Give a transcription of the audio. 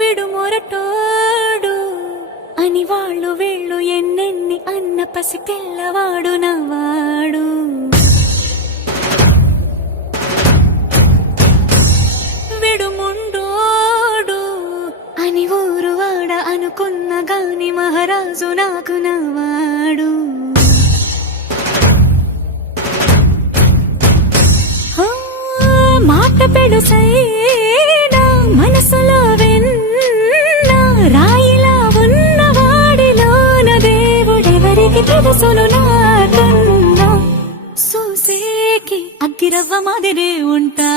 విడు మొరటోడు అని వాళ్ళు వీళ్ళు ఎన్నెన్ని అన్న పసి పిల్లవాడు నవ్వాడు. విడు ముండోడు అని ఊరు వాడ అనుకున్న గాని మహారాజు నాకు నవ్వాడు. మాట పెడుసైనా మనసులో వెన్న రాయిలా ఉన్నవాడిలోన దేవుడెవరికి తెలుసును నాకన్నా. సూసేకి అగ్గిరవ్వ మాదిరే ఉంటా